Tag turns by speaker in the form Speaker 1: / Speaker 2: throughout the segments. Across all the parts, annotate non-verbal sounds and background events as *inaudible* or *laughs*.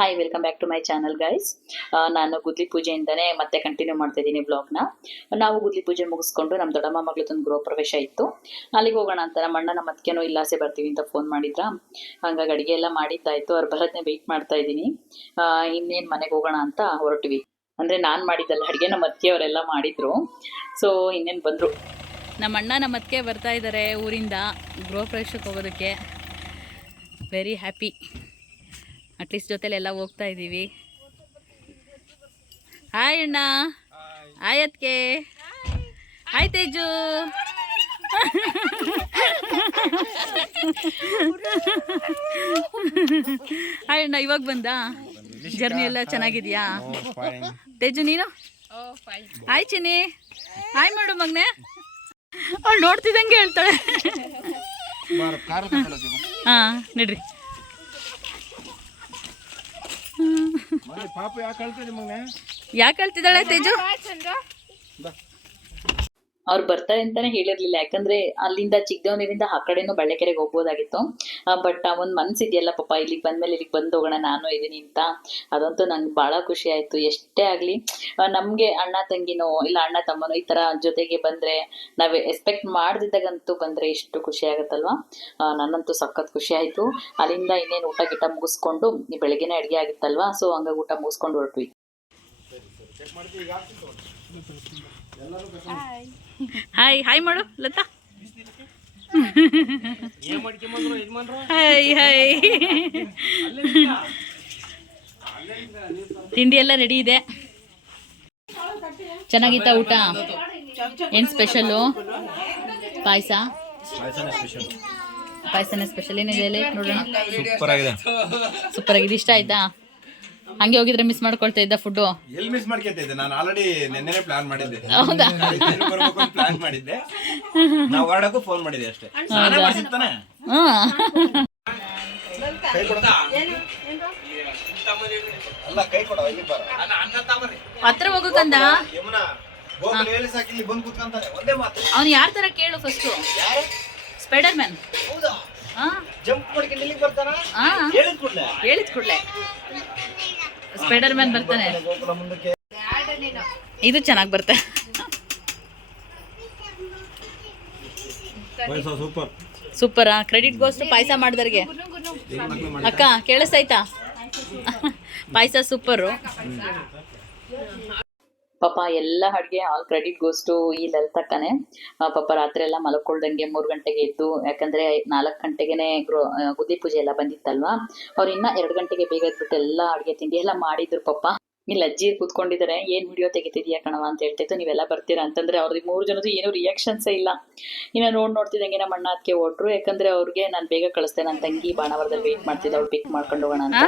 Speaker 1: Hi welcome back to my channel guys ನಾನು ಗುದ್ಲಿ ಪೂಜೆಯಿಂದನೇ ಮತ್ತೆ ಕಂಟಿನ್ಯೂ ಮಾಡ್ತಾ ಇದ್ದೀನಿ ಬ್ಲಾಗ್ನ ನಾವು ಗುದ್ಲಿ ಪೂಜೆ ಮುಗಿಸ್ಕೊಂಡು ನಮ್ಮ ದೊಡ್ಡಮ್ಮ ಮಗಳದೊಂದು ಗೃಹ ಪ್ರವೇಶ ಇತ್ತು. ಅಲ್ಲಿಗೆ ಹೋಗೋಣ ಅಂತ ನಮ್ಮ ಅಣ್ಣ ನಮ್ಮ ಅತ್ತಿಗೆನೋ ಇಲ್ಲಾಸೆ ಬರ್ತೀವಿ ಅಂತ ಫೋನ್ ಮಾಡಿದ್ರ? ಹಂಗಾಗಿ ಅಡುಗೆ ಎಲ್ಲ ಮಾಡಿದ್ದಾಯ್ತು ಅವ್ರು ಬರೋದನ್ನೇ ವೆಯ್ಟ್ ಮಾಡ್ತಾ ಇದ್ದೀನಿ. ಇನ್ನೇನು ಮನೆಗೆ ಹೋಗೋಣ ಅಂತ ಹೊರಟಿವಿ. ಅಂದರೆ ನಾನು ಮಾಡಿದ್ದಲ್ಲ, ಅಡುಗೆ ನಮ್ಮ ಅತ್ತಿಗೆಯವರೆಲ್ಲ ಮಾಡಿದ್ರು. ಸೊ ಇನ್ನೇನು ಬಂದರು.
Speaker 2: ನಮ್ಮ ಅಣ್ಣ ನಮ್ಮ ಅತ್ತಿಗೆ ಬರ್ತಾ ಇದ್ದಾರೆ ಊರಿಂದ, ಗೃಹ ಪ್ರವೇಶಕ್ಕೆ ಹೋಗೋದಕ್ಕೆ. ವೆರಿ ಹ್ಯಾಪಿ ಅಟ್ಲೀಸ್ಟ್ ಜೊತೆಲಿ ಎಲ್ಲ ಹೋಗ್ತಾ ಇದ್ದೀವಿ. ಹಾಯ್ ಅಣ್ಣ. ಹಾಯ್ ಅತ್ತಿಗೆ. ಹಾಯ್ ತೇಜು. ಹಾಯ್ ಅಣ್ಣ ಇವಾಗ ಬಂದ? ಜರ್ನಿ ಎಲ್ಲ ಚೆನ್ನಾಗಿದ್ಯಾ? ತೇಜು ನೀನು? ಹಾಯ್ ಚಿನಿ ಹಾಯ್ ಮಾಡು ಮಗ್ನೆ. ಅವ್ಳು ನೋಡ್ತಿದ್ದಂಗೆ ಹೇಳ್ತಾಳೆ. ಹಾಂ ನಡ್ರಿ. *laughs*
Speaker 3: ಪಾಪ ಯಾಕೆ ಕಳ್ತದೆ ಮಗನೆ
Speaker 2: ಯಾಕೆ ಹೇಳ್ತಿದ್ದಾಳೆ ತೇಜು?
Speaker 1: ಅವ್ರು ಬರ್ತಾರೆ ಅಂತಾನೆ ಹೇಳಿರ್ಲಿಲ್ಲ. ಯಾಕಂದ್ರೆ ಅಲ್ಲಿಂದ ಚಿಕ್ಕದವನಿಂದ ಆ ಕಡೆನೂ ಬಳ್ಳೆಕೆರೆಗೆ ಹೋಗ್ಬೋದಾಗಿತ್ತು. ಬಟ್ ಆ ಒಂದು ಮನ್ಸಿದೆಯಲ್ಲ ಪಾಪ, ಇಲ್ಲಿಗೆ ಬಂದ್ಮೇಲೆ ಇಲ್ಲಿಗೆ ಬಂದು ಹೋಗೋಣ, ನಾನು ಇದೀನಿ ಅಂತ. ಅದಂತೂ ನಂಗೆ ಬಹಳ ಖುಷಿ ಆಯ್ತು. ಎಷ್ಟೇ ಆಗ್ಲಿ ನಮ್ಗೆ ಅಣ್ಣ ತಂಗಿನೋ, ಇಲ್ಲ ಅಣ್ಣ ತಮ್ಮನೋ ಈ ತರ ಜೊತೆಗೆ ಬಂದ್ರೆ ನಾವ್ ಎಕ್ಸ್ಪೆಕ್ಟ್ ಮಾಡ್ದಿದ್ದಾಗಂತೂ ಬಂದ್ರೆ ಎಷ್ಟು ಖುಷಿ ಆಗತ್ತಲ್ವಾ? ನನ್ನಂತೂ ಸಖತ್ ಖುಷಿ ಆಯ್ತು. ಅಲ್ಲಿಂದ ಇನ್ನೇನು ಊಟ ಗಿಟ ಮುಗಿಸ್ಕೊಂಡು, ಬೆಳಗ್ಗೆನೆ ಅಡುಗೆ ಆಗಿತ್ತಲ್ವಾ? ಸೊ ಹಂಗಾಗಿ ಊಟ ಮುಗಿಸ್ಕೊಂಡು ಹೊರಟ್ವಿ.
Speaker 2: ಹಾಯ್. ಹಾಯ್ ಮಾಡು ಲತಾ. Hi hi. ತಿಂಡಿ ಎಲ್ಲ ರೆಡಿ ಇದೆ. ಚೆನ್ನಾಗಿತ್ತ ಊಟ? ಏನು ಸ್ಪೆಷಲ್ಲು ಪಾಯಸ? ಪಾಯಸನೇ ಸ್ಪೆಷಲ್ ಏನಿದೆ ಅಲ್ಲಿ? ನೋಡೋಣ.
Speaker 3: ಸೂಪರ್ ಆಗಿದೆ.
Speaker 2: ಸೂಪರ್ ಆಗಿದೆ. ಇಷ್ಟ ಆಯ್ತಾ? ಹಂಗೆ ಹೋಗಿದ್ರೆ ಮಿಸ್ ಮಾಡ್ಕೊಳ್ತಾ ಇದ್ದ ಫುಡ್ *laughs*
Speaker 3: ಎಲ್ಲಿ ಮಿಸ್ ಮಾಡ್ಕೊತಿದ್ದೆ ನಾನು ಆಲ್ರೆಡಿ ನಿನ್ನೆ ಪ್ಲಾನ್ ಮಾಡಿದ್ದೆ.
Speaker 2: ಹೌದಾ?
Speaker 3: ಪ್ಲಾನ್ ಮಾಡಿದ್ದೆ. ನಾವು ಹೊರಡಕ್ಕೂ ಫೋನ್ ಮಾಡಿದ್ದೆ ಅಷ್ಟೇ. ಸ್ನಾನ ಮಾಡ್ಸಿದ್ ತಾನೆ?
Speaker 2: ಹಾಂ.
Speaker 3: ಕೈ ಕೊಡ. ಅಲ್ಲ ಕೈ ಕೊಡ ಇಲ್ಲಿ ಬರ
Speaker 2: ಹತ್ರ ಹೋಗಕ್ಕಂದ
Speaker 3: ಯಮುನಾ ಹೋಗ್ಲಿ ಹೇಳಿ ಸಾಕು ಇಲ್ಲಿ ಬಂದು ಕೂತ್ಕೊಂತಾನೆ. ಒಂದೇ ಮಾತು.
Speaker 2: ಅವನು ಯಾರ ತರ ಕೇಳು ಫಸ್ಟು ಸ್ಪೈಡರ್ ಮ್ಯಾನ್
Speaker 3: ಜಂಪ್ ಮಾಡ್ಕೊಂಡು ಇಲ್ಲಿಗೆ ಬರ್ತಾನ? ಹೇಳಿದ್ ಕೂಡ್ಲೆ.
Speaker 2: ಹೇಳಿದ ಕೂಡಲೇ. ಸ್ಪೈಡರ್ ಮ್ಯಾನ್ ಬರ್ತಾನೆ. ಇದು ಚೆನ್ನಾಗಿ ಬರ್ತೆ
Speaker 3: ಸೂಪರ್
Speaker 2: ಸೂಪರಾ ಕ್ರೆಡಿಟ್ ಗೋಸ್ಟ್ ಪಾಯಸ ಮಾಡಿದವ್ರಿಗೆ. ಅಕ್ಕ ಕೇಳಿಸ್ತಾಯ್ತಾ? ಪಾಯಸ ಸೂಪರು
Speaker 1: ಪಾಪ ಎಲ್ಲ ಅಡುಗೆ ಆಲ್ ಕ್ರೆಡಿಟ್ ಗೋಸ್ಟು ಈ ಲಲಿತಕ್ಕನೆ ಪಾಪ ರಾತ್ರಿ ಎಲ್ಲ ಮಲ್ಕೊಳ್ದಂಗೆ ಮೂರು ಗಂಟೆಗೆ ಎದ್ದು, ಯಾಕಂದ್ರೆ ನಾಲ್ಕು ಗಂಟೆಗೆನೆ ಗುದಿ ಪೂಜೆ ಎಲ್ಲ ಬಂದಿತ್ತಲ್ವಾ? ಅವ್ರು ಇನ್ನ ಎರಡು ಗಂಟೆಗೆ ಬೇಗ ಎದ್ಬಿಟ್ಟು ಎಲ್ಲ ಅಡುಗೆ, ತಿಂಡಿ ಎಲ್ಲ ಮಾಡಿದ್ರು ಪಾಪ. ಇಲ್ಲಿ ಅಜ್ಜಿ ಕೂತ್ಕೊಂಡಿದ್ದಾರೆ ಏನ್ ವಿಡಿಯೋ ತೆಗಿತಿದ್ಯಾ ಕಣವ ಅಂತ ಹೇಳ್ತಿತ್ತು. ನೀವೆಲ್ಲ ಬರ್ತೀರಾ ಅಂತಂದ್ರೆ ಅವ್ರಿಗೆ ಮೂರು ಜನದ್ದು ಏನು ರಿಯಾಕ್ಷನ್ಸೇ ಇಲ್ಲ. ಇನ್ನ ನೋಡ್ ನೋಡ್ತಿದಂಗೆ ನಮ್ಮ ಅಣ್ಣ ಅದಕ್ಕೆ ಹೊಟ್ರು, ಯಾಕಂದ್ರೆ ಅವ್ರಿಗೆ ನಾನು ಬೇಗ ಕಳಿಸ್ತೇನೆ ನನ್ನ ತಂಗಿ ಬಾಣವರದಲ್ಲಿ ವೇಟ್ ಮಾಡ್ತಿದ್ದೆ ಅವ್ರು ಪಿಕ್ ಮಾಡ್ಕೊಂಡು ಹೋಗೋಣ ಅಂತ.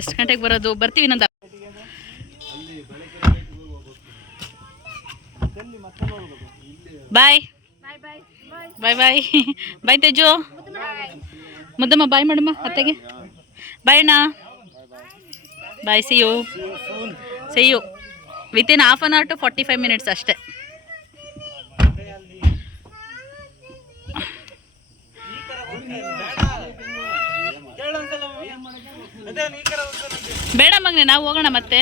Speaker 2: ಎಷ್ಟು ಗಂಟೆಗೆ ಬರೋದು? ಬರ್ತೀವಿ ನಂತ ಬಾಯ್ ಬಾಯ್ ಬಾಯ್ ಬಾಯ್ ತೇಜು. ಮುದ್ದಮ್ಮ ಬಾಯ್ ಮಾಡಮ್ಮ ಅತ್ತೆಗೆ. ಬಾಯ್ ಅಣ್ಣ. Bye see you see you within half an hour to forty five minutes ಅಷ್ಟೇ. ಬೇಡ ಮಗನೇ ನಾವು ಹೋಗೋಣ ಮತ್ತೆ.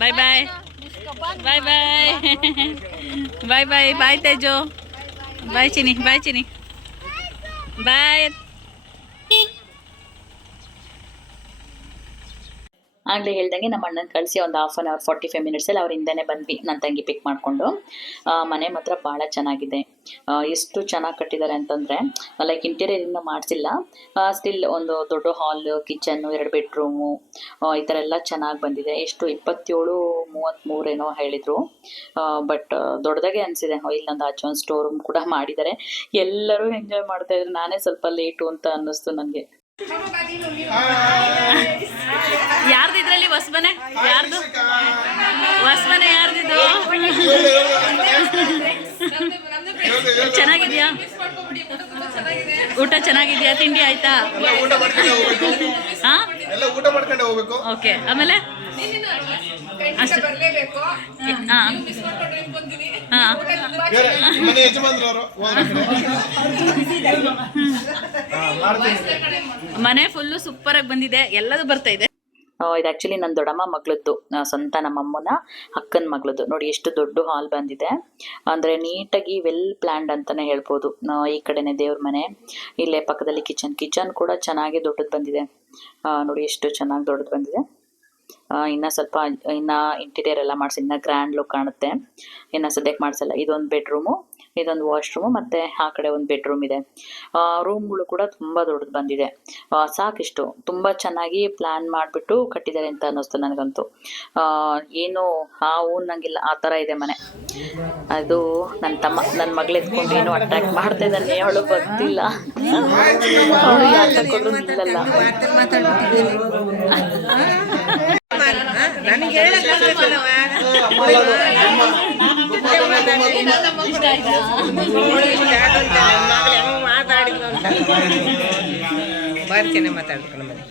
Speaker 2: ಬಾಯ್ ಬಾಯ್ ಬಾಯ್ ಬಾಯ್ ಬಾಯ್ ಬಾಯ್ ಬಾಯ್ ತೇಜು ಬಾಯ್ ಚಿನಿ ಬಾಯ್ ಚಿನಿ ಬಾಯ್
Speaker 1: ಆಗಲೇ ಹೇಳ್ದಂಗೆ ನಮ್ಮ ಅಣ್ಣನ ಕಳಿಸಿ ಒಂದು half an hour forty five ಮಿನಿಟ್ಸಲ್ಲಿ ಅವ್ರ ಹಿಂದೆ ಬಂದ್ವಿ. ನನ್ನ ತಂಗಿ ಪಿಕ್ ಮಾಡಿಕೊಂಡು. ಮನೆ ಮಾತ್ರ ಭಾಳ ಚೆನ್ನಾಗಿದೆ. ಎಷ್ಟು ಚೆನ್ನಾಗಿ ಕಟ್ಟಿದ್ದಾರೆ ಅಂತಂದರೆ ಲೈಕ್ ಇಂಟೀರಿಯರ್ ಇನ್ನೂ ಮಾಡಿಸಿಲ್ಲ. ಸ್ಟಿಲ್ ಒಂದು ದೊಡ್ಡ ಹಾಲ್ ಕಿಚನ್ನು ಎರಡು ಬೆಡ್ರೂಮು ಈ ಥರ ಎಲ್ಲ ಚೆನ್ನಾಗಿ ಬಂದಿದೆ. ಎಷ್ಟು ಇಪ್ಪತ್ತೇಳು ಮೂವತ್ತ್ಮೂರೇನೋ ಹೇಳಿದರು. ಬಟ್ ದೊಡ್ಡದಾಗೆ ಅನಿಸಿದೆ. ಇಲ್ಲೊಂದು ಆಚೆ ಒಂದು ಸ್ಟೋರ್ ರೂಮ್ ಕೂಡ ಮಾಡಿದ್ದಾರೆ. ಎಲ್ಲರೂ ಎಂಜಾಯ್ ಮಾಡ್ತಾ ಇದ್ರು. ನಾನೇ ಸ್ವಲ್ಪ ಲೇಟು ಅಂತ ಅನ್ನಿಸ್ತು ನನಗೆ.
Speaker 2: ಯಾರ್ದು ಇದ್ರಲ್ಲಿ? ಹೊಸಬನೆ? ಯಾರ್ದು? ಹೊಸಬನೆ ಯಾರ್ದಿದು? *laughs* ಚೆನ್ನಾಗಿದ್ಯಾ? ಊಟ ಚೆನ್ನಾಗಿದ್ಯಾ? ತಿಂಡಿ ಆಯ್ತಾ? ಓಕೆ. ಆಮೇಲೆ? ಅಷ್ಟು. ಹಾಂ. ಹಾಂ.
Speaker 4: ಬೇರೆ ಮನೆ ಫುಲ್ಲು
Speaker 2: ಸೂಪರ್ ಆಗಿ ಸೂಪರಾಗಿ ಬಂದಿದೆ. ಎಲ್ಲದೂ ಬರ್ತಾ ಇದೆ.
Speaker 1: ಇದು ಆ್ಯಕ್ಚುಲಿ ನನ್ನ ದೊಡ್ಡಮ್ಮ ಮಗಳದ್ದು. ಸ್ವಂತ ನಮ್ಮಮ್ಮನ ಅಕ್ಕನ ಮಗಳದ್ದು. ನೋಡಿ ಎಷ್ಟು ದೊಡ್ಡ ಹಾಲ್ ಬಂದಿದೆ. ಅಂದರೆ ನೀಟಾಗಿ ವೆಲ್ ಪ್ಲ್ಯಾಂಡ್ ಅಂತಲೇ ಹೇಳ್ಬೋದು. ಈ ಕಡೆನೇ ದೇವ್ರ ಮನೆ, ಇಲ್ಲೇ ಪಕ್ಕದಲ್ಲಿ ಕಿಚನ್ ಕಿಚನ್ ಕೂಡ ಚೆನ್ನಾಗಿ ದೊಡ್ಡದು ಬಂದಿದೆ. ನೋಡಿ ಎಷ್ಟು ಚೆನ್ನಾಗಿ ದೊಡ್ಡದು ಬಂದಿದೆ. ಇನ್ನ ಸ್ವಲ್ಪ, ಇನ್ನ ಇಂಟೀರಿಯರ್ ಎಲ್ಲ ಮಾಡಿಸಿ, ಇನ್ನ ಗ್ರ್ಯಾಂಡ್ ಲುಕ್ ಕಾಣುತ್ತೆ. ಇನ್ನ ಸದ್ಯಕ್ಕೆ ಮಾಡಿಸಲ್ಲ. ಇದೊಂದು ಬೆಡ್ರೂಮು ಇದೊಂದು ವಾಶ್ರೂಮು ಮತ್ತು ಆ ಕಡೆ ಒಂದು ಬೆಡ್ರೂಮ್ ಇದೆ. ರೂಮ್ಗಳು ಕೂಡ ತುಂಬ ದೊಡ್ಡದು ಬಂದಿದೆ. ಆ, ಸಾಕಿಷ್ಟು. ತುಂಬ ಚೆನ್ನಾಗಿ ಪ್ಲ್ಯಾನ್ ಮಾಡಿಬಿಟ್ಟು ಕಟ್ಟಿದ್ದಾರೆ ಅಂತ ಅನ್ನಿಸ್ತು ನನಗಂತೂ. ಆ, ಏನು ಹಾವು ನಂಗಿಲ್ಲ ಆ ಥರ ಇದೆ ಮನೆ. ಅದು ನನ್ನ ತಮ್ಮ ನನ್ನ ಮಗಳು ಎತ್ಕೊಂಡು ಏನು ಅಟ್ರಾಕ್ಟ್ ಮಾಡ್ತಾ ಇದ್ದಾನೆ ಅವಳು ಗೊತ್ತಿಲ್ಲ. ಅವಳು ನಿಲ್ಲಲ್ಲ.
Speaker 5: ನನಗೆ ಹೇಳಕ್ಕಾಗಲ್ಲವ ಮಾತಾಡಿದ್ರು ಅಂತ ಬಾರಿ ಚೆನ್ನಾಗಿ ಮಾತಾಡ್ಕೊಂಡು ಮನೆ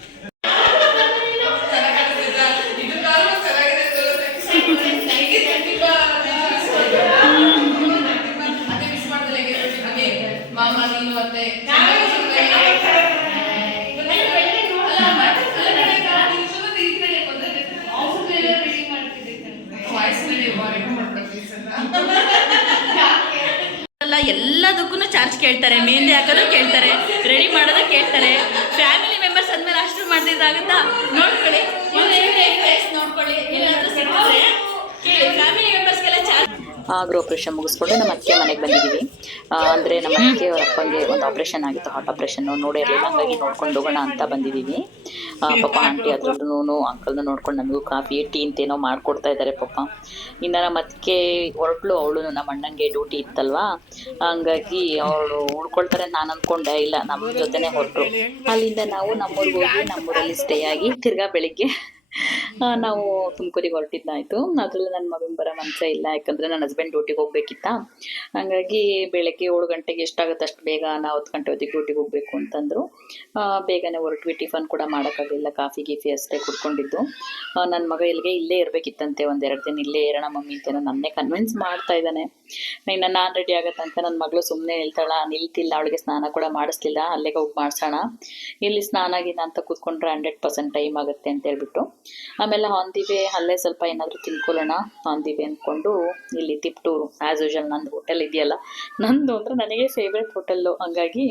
Speaker 2: ಚಾರ್ಜ್ ಕೇಳ್ತಾರೆ ಮೆಹಂದಿ ಹಾಕೋದು ಕೇಳ್ತಾರೆ ರೆಡಿ ಮಾಡೋದು ಕೇಳ್ತಾರೆ. ಫ್ಯಾಮಿಲಿ ಮೆಂಬರ್ಸ್ ಆದ್ಮೇಲೆ ಅಷ್ಟು ಮಾಡ್ತಿದ್ದಾಗುತ್ತಾ ನೋಡ್ಕೊಳ್ಳಿ. ನೋಡ್ಕೊಳ್ಳಿ. ಫ್ಯಾಮಿಲಿ ಮೆಂಬರ್ಸ್ಗೆಲ್ಲ ಚಾರ್ಜ್
Speaker 1: ಗೃಹಪ್ರವೇಶ ಮುಗಿಸ್ಕೊಂಡು ನಮ್ಮ ಅತ್ತೆ ಮನೆಗೆ ಬಂದಿದ್ದೀವಿ. ಅಂದರೆ ನಮ್ಮ ಅತ್ತೆ ಅಪ್ಪಂಗೆ ಒಂದು ಆಪರೇಷನ್ ಆಗಿತ್ತು ಹಾರ್ಟ್ ಆಪರೇಷನ್ ನೋಡಿರಲಿಲ್ಲ ಹಾಗಾಗಿ ನೋಡ್ಕೊಂಡು ಹೋಗೋಣ ಅಂತ ಬಂದಿದ್ದೀವಿ. ಪಾಪ ಆಂಟಿ ಅದ್ರಲ್ಲೂ ಅಂಕಲ್ನ ನೋಡ್ಕೊಂಡು ನಮಗೂ ಕಾಫಿ ಟೀ ಅಂತೇನೋ ಮಾಡ್ಕೊಡ್ತಾ ಇದ್ದಾರೆ ಪಾಪ. ಇನ್ನು ನಮ್ಮ ಅತ್ತಿಗೆ ಹೊರಟ್ಲು, ಅವಳು ನಮ್ಮ ಅಣ್ಣಂಗೆ ಡ್ಯೂಟಿ ಇತ್ತಲ್ವಾ? ಹಂಗಾಗಿ ಅವಳು ಉಳ್ಕೊಳ್ತಾರೆ ನಾನು ಅಂದ್ಕೊಂಡೆ ಇಲ್ಲ ನಮ್ಮ ಜೊತೆನೆ ಹೊರಟರು. ಅಲ್ಲಿಂದ ನಾವು ನಮ್ಮೂರಿಗೆ ಹೋಗಿ ನಮ್ಮೂರಲ್ಲಿ ಸ್ಟೇ ಆಗಿ ತಿರ್ಗಾ ಬೆಳಿಗ್ಗೆ ನಾವು ತುಮಕೂರಿಗೆ ಹೊರಟಿದ್ದಾಯ್ತು. ಅದರಲ್ಲಿ ನನ್ನ ಮಗನ ಬರೋ ಮನಸ್ಸೇ ಇಲ್ಲ, ಯಾಕಂದ್ರೆ ನನ್ನ ಹಸ್ಬೆಂಡ್ ಡ್ಯೂಟಿಗೆ ಹೋಗ್ಬೇಕಿತ್ತ. ಹಾಗಾಗಿ ಬೆಳಗ್ಗೆ ಏಳು ಗಂಟೆಗೆ ಎಷ್ಟಾಗುತ್ತೆ ಅಷ್ಟು ಬೇಗ ನಾವು ಹತ್ತು ಗಂಟೆ ಹೊತ್ತಿಗೆ ಡ್ಯೂಟಿಗೆ ಹೋಗಬೇಕು ಅಂತಂದ್ರು. ಬೇಗನೆ ಹೊರಟ್ವಿ, ಟಿಫನ್ ಕೂಡ ಮಾಡೋಕ್ಕಾಗಲಿಲ್ಲ, ಕಾಫಿ, ಗೀಫಿ ಅಷ್ಟೇ ಕುಡ್ಕೊಂಡಿದ್ದು. ನನ್ನ ಮಗ ಇಲ್ಲಿಗೆ ಇಲ್ಲೇ ಇರಬೇಕಿತ್ತಂತೆ ಒಂದೆರಡು ದಿನ ಇಲ್ಲೇ ಇರೋಣ ಮಮ್ಮಿ ಅಂತ ನನ್ನೇ ಕನ್ವಿನ್ಸ್ ಮಾಡ್ತಾ ಇದ್ದಾನೆ. ಇನ್ನು ನಾನು ರೆಡಿ ಆಗತ್ತೆ ಅಂತ ನನ್ನ ಮಗಳು ಸುಮ್ಮನೆ ನಿಲ್ತಾಳ ನಿಲ್ತಿಲ್ಲ, ಅವಳಿಗೆ ಸ್ನಾನ ಕೂಡ ಮಾಡಿಸ್ಲಿಲ್ಲ, ಅಲ್ಲಿಗೆ ಹೋಗಿ ಮಾಡಿಸೋಣ. ಇಲ್ಲಿ ಸ್ನಾನ, ಗಿನ ಅಂತ ಕೂತ್ಕೊಂಡ್ರೆ ಹಂಡ್ರೆಡ್ ಪರ್ಸೆಂಟ್ ಟೈಮ್ ಆಗುತ್ತೆ ಅಂತ ಹೇಳ್ಬಿಟ್ಟು. ಆಮೇಲೆ ಆನ್ ದಿ ವೇ ಅಲ್ಲೇ ಸ್ವಲ್ಪ ಏನಾದರೂ ತಿನ್ಕೊಳ್ಳೋಣ. ಆನ್ ದಿ ವೇ ಅಂದ್ಕೊಂಡು ಇಲ್ಲಿ ತಿಪ್ಟೂರು ಆ್ಯಸ್ ಯೂಶಲ್ ನಂದು ಹೋಟೆಲ್ ಇದೆಯಲ್ಲ. ನಂದು ಅಂದರೆ ನನಗೆ ಫೇವ್ರೆಟ್ ಹೋಟೆಲ್ಲು ಹಾಗಾಗಿ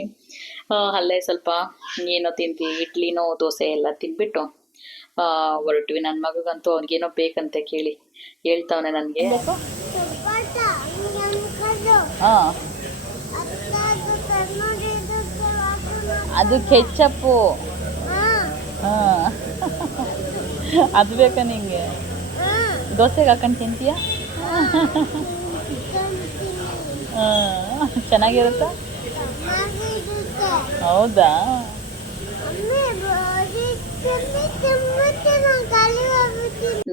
Speaker 1: ಅಲ್ಲೇ ಸ್ವಲ್ಪ ಏನೋ ತಿಂತೀವಿ ಇಡ್ಲಿನೋ ದೋಸೆ ಎಲ್ಲ ತಿನ್ಬಿಟ್ಟು ಆ, ಹೊರಟ್ವಿ. ನನ್ನ ಮಗಗಂತೂ ಅವ್ನಿಗೇನೋ ಬೇಕಂತೆ ಕೇಳಿ. ಹೇಳ್ತಾವನೆ ನನಗೆ. ಹಾಂ. ಅದು ಕೆಚ್ಚಪ್ಪು ಹಾಂ. *laughs* ಅದು ಬೇಕಾ ನಿಂಗೆ? ದೋಸೆಗೆ ಹಾಕೊಂಡು ತಿಂತೀಯಾ? ಹಾಂ ಚೆನ್ನಾಗಿರುತ್ತಾ. ಹೌದಾ?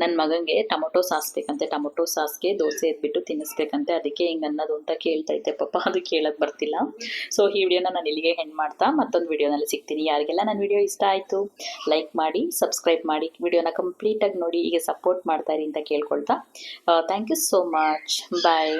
Speaker 1: ನನ್ನ ಮಗಂಗೆ ಟೊಮೊಟೊ ಸಾಸ್ ಬೇಕಂತೆ ಟೊಮೊಟೊ ಸಾಸ್ಗೆ ದೋಸೆ ಎದ್ಬಿಟ್ಟು ತಿನ್ನಿಸ್ಬೇಕಂತೆ. ಅದಕ್ಕೆ ಹಿಂಗೆ ಅನ್ನೋದು ಅಂತ ಕೇಳ್ತಾ ಇದ್ದೆ. ಪಾಪ ಅದು ಕೇಳಕ್ಕೆ ಬರ್ತಿಲ್ಲ. ಸೊ ಈ ವಿಡಿಯೋನ ನಾನು ಇಲ್ಲಿಗೆ ಹೆಣ್ಣು ಮಾಡ್ತಾ, ಮತ್ತೊಂದು ವಿಡಿಯೋನಲ್ಲಿ ಸಿಗ್ತೀನಿ. ಯಾರಿಗೆಲ್ಲ ನನ್ನ ವಿಡಿಯೋ ಇಷ್ಟ ಆಯಿತು ಲೈಕ್ ಮಾಡಿ ಸಬ್ಸ್ಕ್ರೈಬ್ ಮಾಡಿ, ವಿಡಿಯೋನ ಕಂಪ್ಲೀಟಾಗಿ ನೋಡಿ, ಹೀಗೆ ಸಪೋರ್ಟ್ ಮಾಡ್ತಾ ಇರಿ ಅಂತ ಕೇಳ್ಕೊಳ್ತಾ. Thank you so much bye